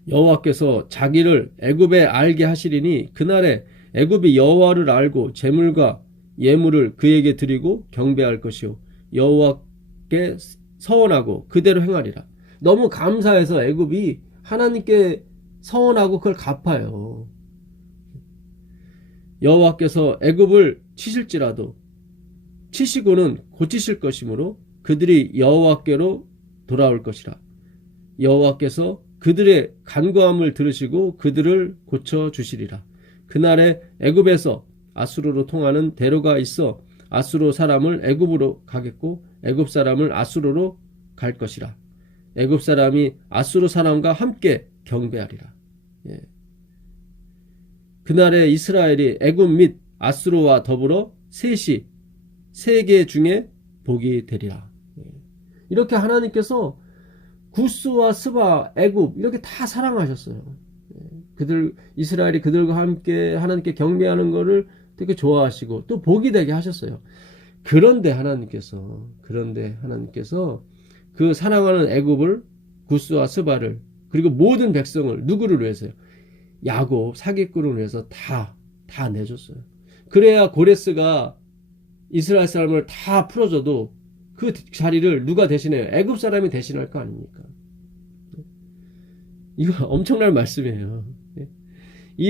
여호와께서 자기를 애굽에 알게 하시리니 그날에 애굽이 여호와를 알고 제물과 예물을 그에게 드리고 경배할 것이요 여호와께 서원하고 그대로 행하리라. 너무 감사해서 애굽이 하나님께 서원하고 그걸 갚아요. 여호와께서 애굽을 치실지라도 치시고는 고치실 것이므로 그들이 여호와께로 돌아올 것이라. 여호와께서 그들의 간구함을 들으시고 그들을 고쳐주시리라. 그날에 애굽에서 아수르로 통하는 대로가 있어 아수르 사람을 애굽으로 가겠고 애굽 사람을 아수르로 갈 것이라. 애굽 사람이 아수르 사람과 함께 경배하리라. 그날에 이스라엘이 애굽 및 아수르와 더불어 셋이 세계 중에 복이 되리라. 이렇게 하나님께서 구스와 스바, 애굽 이렇게 다 사랑하셨어요. 이스라엘이 그들과 함께 하나님께 경배하는 것을 되게 좋아하시고 또 복이 되게 하셨어요. 그런데 하나님께서 그 사랑하는 애굽을, 구스와 스바를, 그리고 모든 백성을 누구를 위해서요? 야곱 사기꾼을 위해서 다 내줬어요. 그래야 고레스가 이스라엘 사람을 다 풀어줘도 그 자리를 누가 대신해요? 애굽 사람이 대신할 거 아닙니까? 이거 엄청난 말씀이에요.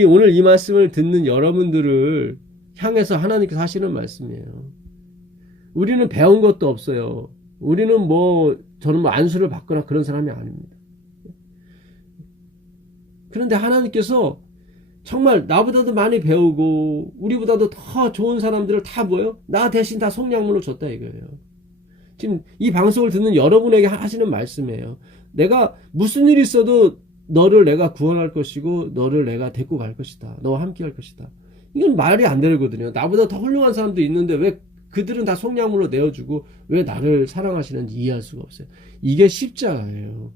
오늘 이 말씀을 듣는 여러분들을 향해서 하나님께서 하시는 말씀이에요. 우리는 배운 것도 없어요. 우리는 저는 안수를 받거나 그런 사람이 아닙니다. 그런데 하나님께서 정말 나보다도 많이 배우고 우리보다도 더 좋은 사람들을 다 나 대신 다 속량물로 줬다 이거예요. 지금 이 방송을 듣는 여러분에게 하시는 말씀이에요. 내가 무슨 일이 있어도 너를 내가 구원할 것이고 너를 내가 데리고 갈 것이다. 너와 함께 할 것이다. 이건 말이 안 되거든요. 나보다 더 훌륭한 사람도 있는데 왜 그들은 다 속량물로 내어주고 왜 나를 사랑하시는지 이해할 수가 없어요. 이게 십자가예요.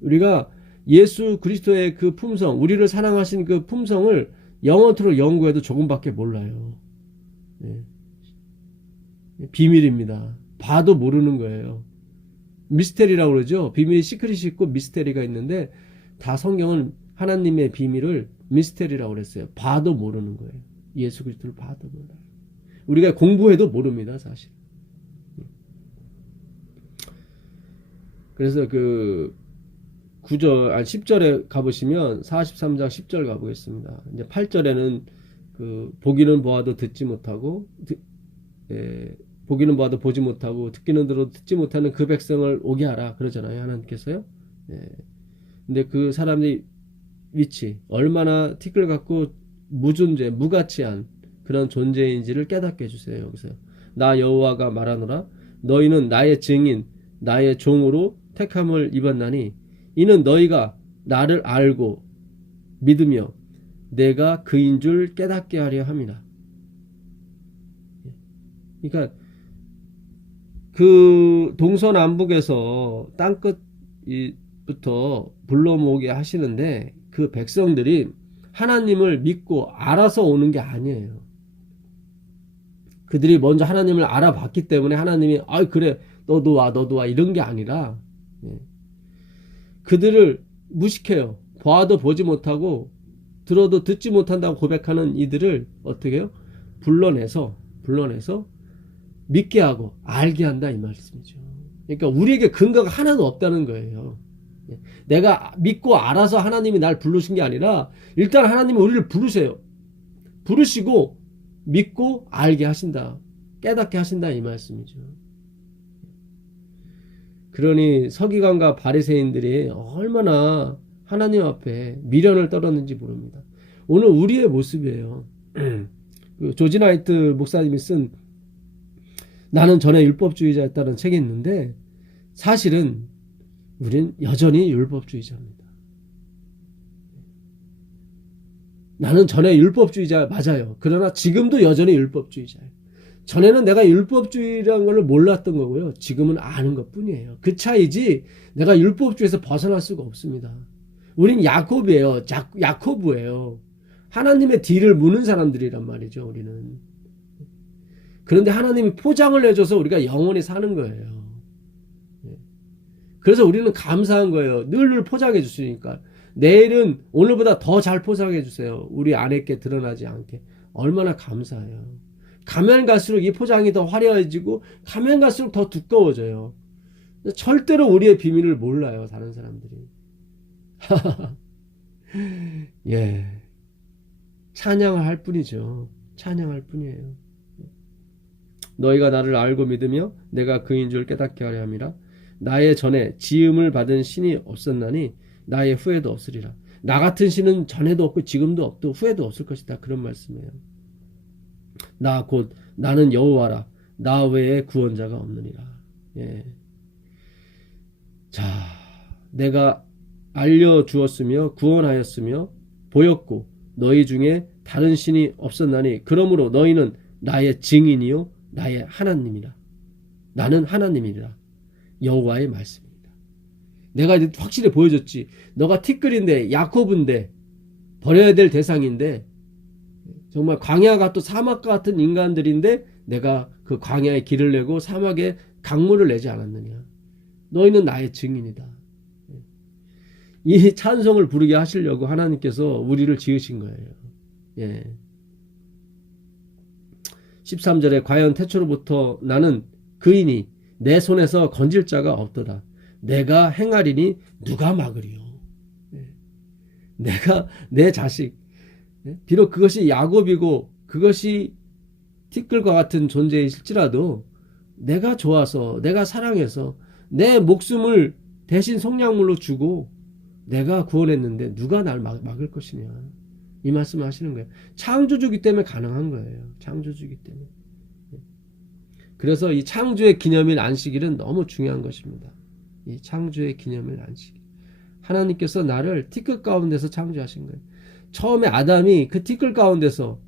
우리가 예수 그리스도의 그 품성, 우리를 사랑하신 그 품성을 영원토록 연구해도 조금밖에 몰라요. 비밀입니다. 봐도 모르는 거예요. 미스테리라고 그러죠. 비밀이 시크릿이 있고 미스테리가 있는데 다 성경은 하나님의 비밀을 미스테리라고 그랬어요. 봐도 모르는 거예요. 예수 그리스도를 봐도 몰라요. 우리가 공부해도 모릅니다, 사실. 그래서 10절에 가보시면 43장 10절 가보겠습니다. 이제 8절에는 보기는 보아도 듣지 못하고 보기는 봐도 보지 못하고 듣기는 들어도 듣지 못하는 그 백성을 오게 하라 그러잖아요, 하나님께서요. 근데 그 사람의 위치, 얼마나 티끌 같고 무존재, 무가치한 그런 존재인지를 깨닫게 해주세요. 여기서 나 여호와가 말하노라 너희는 나의 증인 나의 종으로 택함을 입었나니 이는 너희가 나를 알고 믿으며 내가 그인 줄 깨닫게 하려 함이라. 그러니까 그 동서남북에서 땅끝부터 불러 모으게 하시는데 그 백성들이 하나님을 믿고 알아서 오는 게 아니에요. 그들이 먼저 하나님을 알아봤기 때문에 하나님이 그래 너도 와 이런 게 아니라 그들을 무식해요. 봐도 보지 못하고 들어도 듣지 못한다고 고백하는 이들을 어떻게 해요? 불러내서 믿게 하고 알게 한다 이 말씀이죠. 그러니까 우리에게 근거가 하나도 없다는 거예요. 내가 믿고 알아서 하나님이 날 부르신 게 아니라 일단 하나님이 우리를 부르세요. 부르시고 믿고 알게 하신다. 깨닫게 하신다 이 말씀이죠. 그러니 서기관과 바리새인들이 얼마나 하나님 앞에 미련을 떨었는지 모릅니다. 오늘 우리의 모습이에요. 조지 나이트 목사님이 쓴 나는 전에 율법주의자였다는 책이 있는데 사실은 우린 여전히 율법주의자입니다. 나는 전에 율법주의자 맞아요. 그러나 지금도 여전히 율법주의자예요. 전에는 내가 율법주의라는 걸 몰랐던 거고요. 지금은 아는 것 뿐이에요. 그 차이지 내가 율법주의에서 벗어날 수가 없습니다. 우린 야곱이에요. 야코브예요. 하나님의 뒤를 무는 사람들이란 말이죠. 우리는. 그런데 하나님이 포장을 해줘서 우리가 영원히 사는 거예요. 그래서 우리는 감사한 거예요. 늘 포장해 주시니까. 내일은 오늘보다 더 잘 포장해 주세요. 우리 아내께 드러나지 않게. 얼마나 감사해요. 가면 갈수록 이 포장이 더 화려해지고 가면 갈수록 더 두꺼워져요. 절대로 우리의 비밀을 몰라요. 다른 사람들이. 예, 찬양을 할 뿐이죠. 찬양할 뿐이에요. 너희가 나를 알고 믿으며 내가 그인 줄 깨닫게 하려 함이라. 나의 전에 지음을 받은 신이 없었나니 나의 후에도 없으리라. 나 같은 신은 전에도 없고 지금도 없고 후에도 없을 것이다. 그런 말씀이에요. 나 곧 나는 여호와라. 나 외에 구원자가 없느니라. 예. 자, 내가 알려주었으며 구원하였으며 보였고 너희 중에 다른 신이 없었나니 그러므로 너희는 나의 증인이요 나의 하나님이라. 나는 하나님이라. 여호와의 말씀입니다. 내가 이제 확실히 보여줬지. 너가 티끌인데 야코브인데 버려야 될 대상인데 정말 광야가 또 사막과 같은 인간들인데 내가 그 광야에 길을 내고 사막에 강물을 내지 않았느냐. 너희는 나의 증인이다. 이 찬송을 부르게 하시려고 하나님께서 우리를 지으신 거예요. 예. 13절에 과연 태초로부터 나는 그이니 내 손에서 건질 자가 없도다. 내가 행하리니 누가 막으리요. 내가 내 자식, 비록 그것이 야곱이고 그것이 티끌과 같은 존재일지라도 내가 좋아서 내가 사랑해서 내 목숨을 대신 속량물로 주고 내가 구원했는데 누가 날 막을 것이냐, 이 말씀을 하시는 거예요. 창조주기 때문에 가능한 거예요. 창조주기 때문에. 그래서 이 창조의 기념일 안식일은 너무 중요한 것입니다. 이 창조의 기념일 안식일. 하나님께서 나를 티끌 가운데서 창조하신 거예요. 처음에 아담이 그 티끌 가운데서,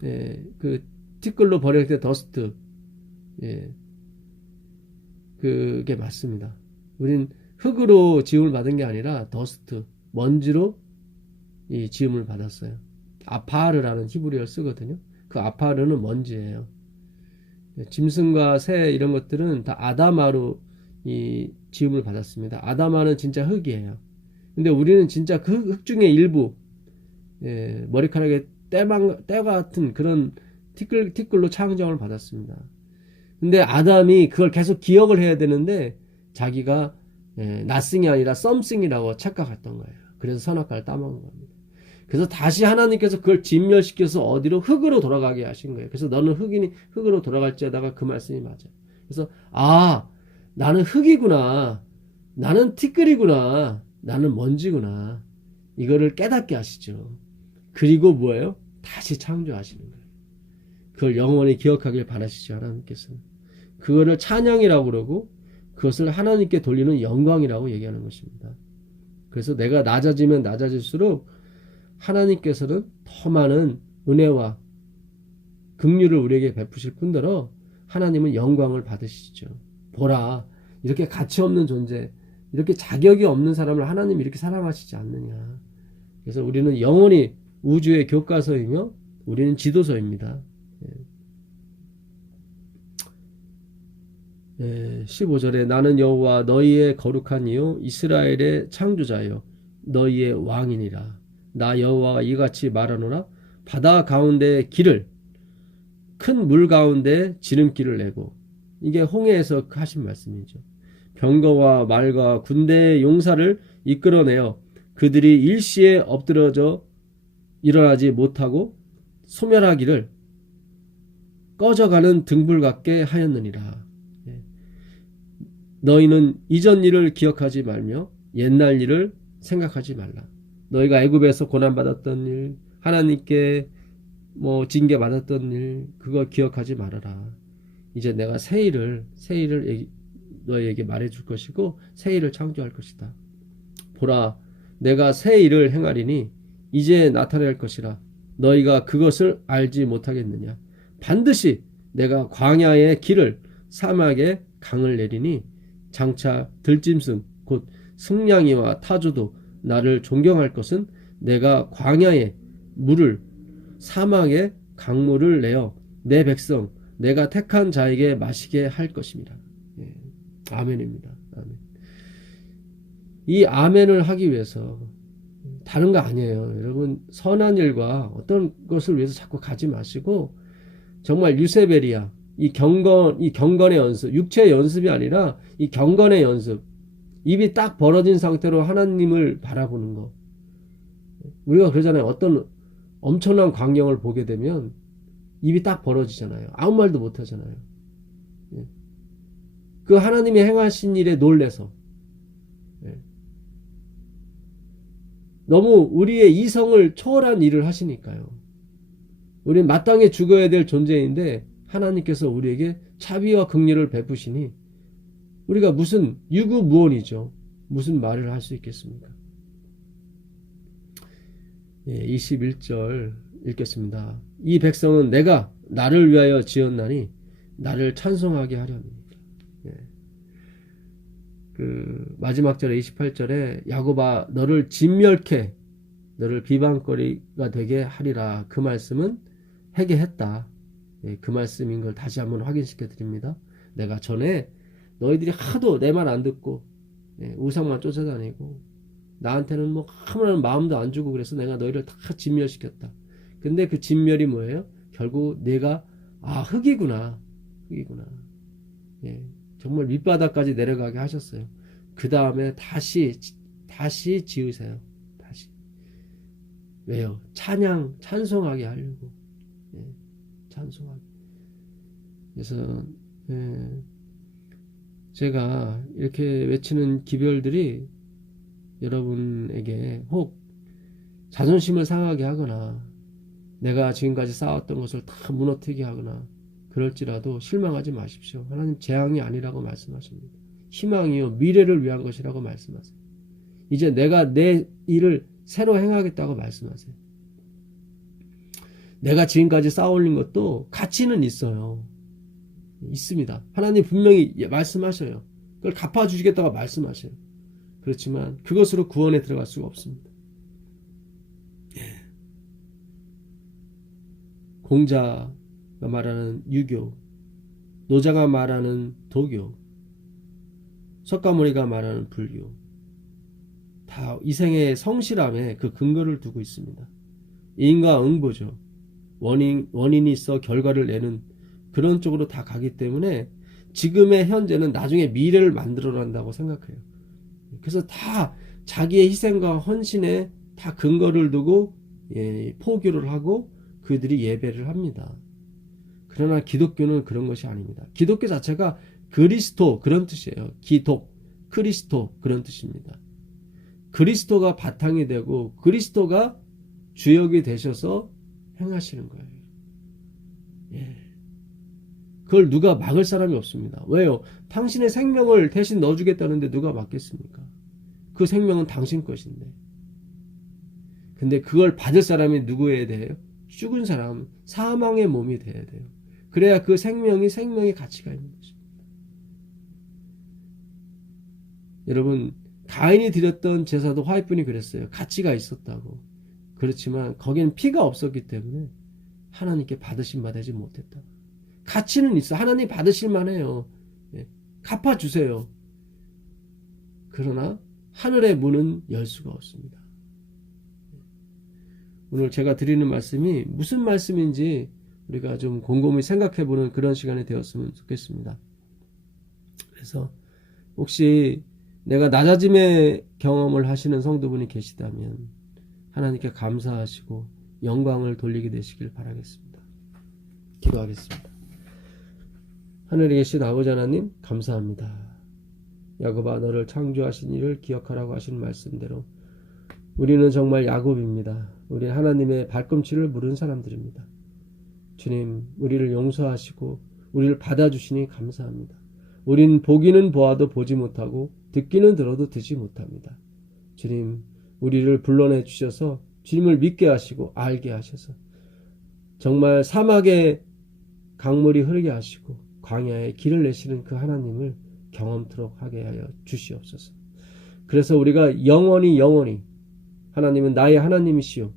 그 티끌로 버릴 때 더스트, 그게 맞습니다. 우린 흙으로 지음을 받은 게 아니라 더스트, 먼지로 이 지음을 받았어요. 아파르라는 히브리어를 쓰거든요. 그 아파르는 먼지예요. 짐승과 새 이런 것들은 다 아담아로 이 지음을 받았습니다. 아담아는 진짜 흙이에요. 근데 우리는 진짜 그 흙 중에 일부, 머리카락에 때와 같은 그런 티끌로 창조을 받았습니다. 근데 아담이 그걸 계속 기억을 해야 되는데 자기가 nothing이 아니라 something이라고 착각했던 거예요. 그래서 선악과를 따먹은 겁니다. 그래서 다시 하나님께서 그걸 진멸시켜서 어디로? 흙으로 돌아가게 하신 거예요. 그래서 너는 흙이니 흙으로 돌아갈지어다가 그 말씀이 맞아요. 그래서 나는 흙이구나, 나는 티끌이구나, 나는 먼지구나, 이거를 깨닫게 하시죠. 그리고 뭐예요? 다시 창조하시는 거예요. 그걸 영원히 기억하길 바라시죠. 하나님께서는 그거를 찬양이라고 그러고 그것을 하나님께 돌리는 영광이라고 얘기하는 것입니다. 그래서 내가 낮아지면 낮아질수록 하나님께서는 더 많은 은혜와 긍휼을 우리에게 베푸실 뿐더러 하나님은 영광을 받으시죠. 보라, 이렇게 가치 없는 존재, 이렇게 자격이 없는 사람을 하나님이 이렇게 사랑하시지 않느냐. 그래서 우리는 영원히 우주의 교과서이며 우리는 지도서입니다. 15절에 나는 여호와 너희의 거룩한 이요 이스라엘의 창조자요 너희의 왕이니라. 나 여호와가 이같이 말하노라. 바다 가운데 길을, 큰 물 가운데 지름길을 내고, 이게 홍해에서 하신 말씀이죠. 병거와 말과 군대의 용사를 이끌어내어 그들이 일시에 엎드러져 일어나지 못하고 소멸하기를 꺼져가는 등불 같게 하였느니라. 너희는 이전 일을 기억하지 말며 옛날 일을 생각하지 말라. 너희가 애굽에서 고난받았던 일, 하나님께 징계받았던 일, 그거 기억하지 말아라. 이제 내가 새 일을 너희에게 말해줄 것이고 새 일을 창조할 것이다. 보라, 내가 새 일을 행하리니 이제 나타날 것이라. 너희가 그것을 알지 못하겠느냐. 반드시 내가 광야의 길을, 사막에 강을 내리니 장차 들짐승 곧 승냥이와 타조도 나를 존경할 것은 내가 광야에 물을, 사막에 강물을 내어 내 백성 내가 택한 자에게 마시게 할 것입니다. 아멘입니다. 아멘. 이 아멘을 하기 위해서 다른 거 아니에요. 여러분, 선한 일과 어떤 것을 위해서 자꾸 가지 마시고 정말 유세베리아, 이 경건의 연습, 육체의 연습이 아니라 이 경건의 연습, 입이 딱 벌어진 상태로 하나님을 바라보는 거. 우리가 그러잖아요. 어떤 엄청난 광경을 보게 되면 입이 딱 벌어지잖아요. 아무 말도 못 하잖아요. 그 하나님이 행하신 일에 놀래서. 너무 우리의 이성을 초월한 일을 하시니까요. 우리는 마땅히 죽어야 될 존재인데 하나님께서 우리에게 자비와 긍휼을 베푸시니 우리가 무슨 유구무원이죠. 무슨 말을 할 수 있겠습니까? 21절 읽겠습니다. 이 백성은 내가 나를 위하여 지었나니 나를 찬송하게 하려니이다. 그 마지막 절에 28절에 야곱아 너를 진멸케 너를 비방거리가 되게 하리라. 그 말씀은 회개했다. 그 말씀인 걸 다시 한번 확인시켜 드립니다. 내가 전에 너희들이 하도 내 말 안 듣고 우상만 쫓아다니고 나한테는 아무런 마음도 안 주고 그래서 내가 너희를 다 진멸시켰다. 근데 그 진멸이 뭐예요? 결국 내가 흙이구나. 정말 밑바닥까지 내려가게 하셨어요. 그 다음에 다시 지으세요. 다시. 왜요? 찬송하게 하려고. 예, 찬송하게. 그래서 제가 이렇게 외치는 기별들이 여러분에게 혹 자존심을 상하게 하거나 내가 지금까지 쌓았던 것을 다 무너뜨리게 하거나 그럴지라도 실망하지 마십시오. 하나님 재앙이 아니라고 말씀하십니다. 희망이요 미래를 위한 것이라고 말씀하세요. 이제 내가 내 일을 새로 행하겠다고 말씀하세요. 내가 지금까지 쌓아올린 것도 가치는 있어요. 있습니다. 하나님 분명히 말씀하셔요. 그걸 갚아주시겠다고 말씀하셔요. 그렇지만 그것으로 구원에 들어갈 수가 없습니다. 공자가 말하는 유교, 노자가 말하는 도교, 석가모니가 말하는 불교, 다 이생의 성실함에 그 근거를 두고 있습니다. 인과 응보죠. 원인이 있어 결과를 내는 그런 쪽으로 다 가기 때문에 지금의 현재는 나중에 미래를 만들어 간다고 생각해요. 그래서 다 자기의 희생과 헌신에 다 근거를 두고 포교를 하고 그들이 예배를 합니다. 그러나 기독교는 그런 것이 아닙니다. 기독교 자체가 그리스도 그런 뜻이에요. 크리스토 그런 뜻입니다. 그리스도가 바탕이 되고 그리스도가 주역이 되셔서 행하시는 거예요. 예. 그걸 누가 막을 사람이 없습니다. 왜요? 당신의 생명을 대신 넣어주겠다는데 누가 막겠습니까? 그 생명은 당신 것인데. 근데 그걸 받을 사람이 누구여야 돼요? 죽은 사람, 사망의 몸이 돼야 돼요. 그래야 그 생명이 생명의 가치가 있는 것입니다. 여러분, 가인이 드렸던 제사도 화이뿐이 그랬어요. 가치가 있었다고. 그렇지만 거기는 피가 없었기 때문에 하나님께 받으심 받지 못했다. 가치는 있어. 하나님 받으실 만해요. 갚아주세요. 그러나 하늘의 문은 열 수가 없습니다. 오늘 제가 드리는 말씀이 무슨 말씀인지 우리가 좀 곰곰이 생각해보는 그런 시간이 되었으면 좋겠습니다. 그래서 혹시 내가 낮아짐의 경험을 하시는 성도분이 계시다면 하나님께 감사하시고 영광을 돌리게 되시길 바라겠습니다. 기도하겠습니다. 하늘에 계신 아버지 하나님 감사합니다. 야곱아 너를 창조하신 이를 기억하라고 하신 말씀대로 우리는 정말 야곱입니다. 우리는 하나님의 발꿈치를 물은 사람들입니다. 주님 우리를 용서하시고 우리를 받아주시니 감사합니다. 우린 보기는 보아도 보지 못하고 듣기는 들어도 듣지 못합니다. 주님 우리를 불러내 주셔서 주님을 믿게 하시고 알게 하셔서 정말 사막에 강물이 흐르게 하시고 광야에 길을 내시는 그 하나님을 경험토록 하게 하여 주시옵소서. 그래서 우리가 영원히 하나님은 나의 하나님이시요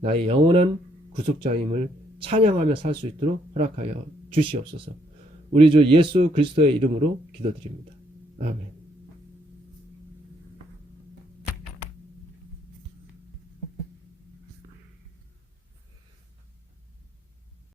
나의 영원한 구속자임을 찬양하며 살 수 있도록 허락하여 주시옵소서. 우리 주 예수 그리스도의 이름으로 기도드립니다. 아멘.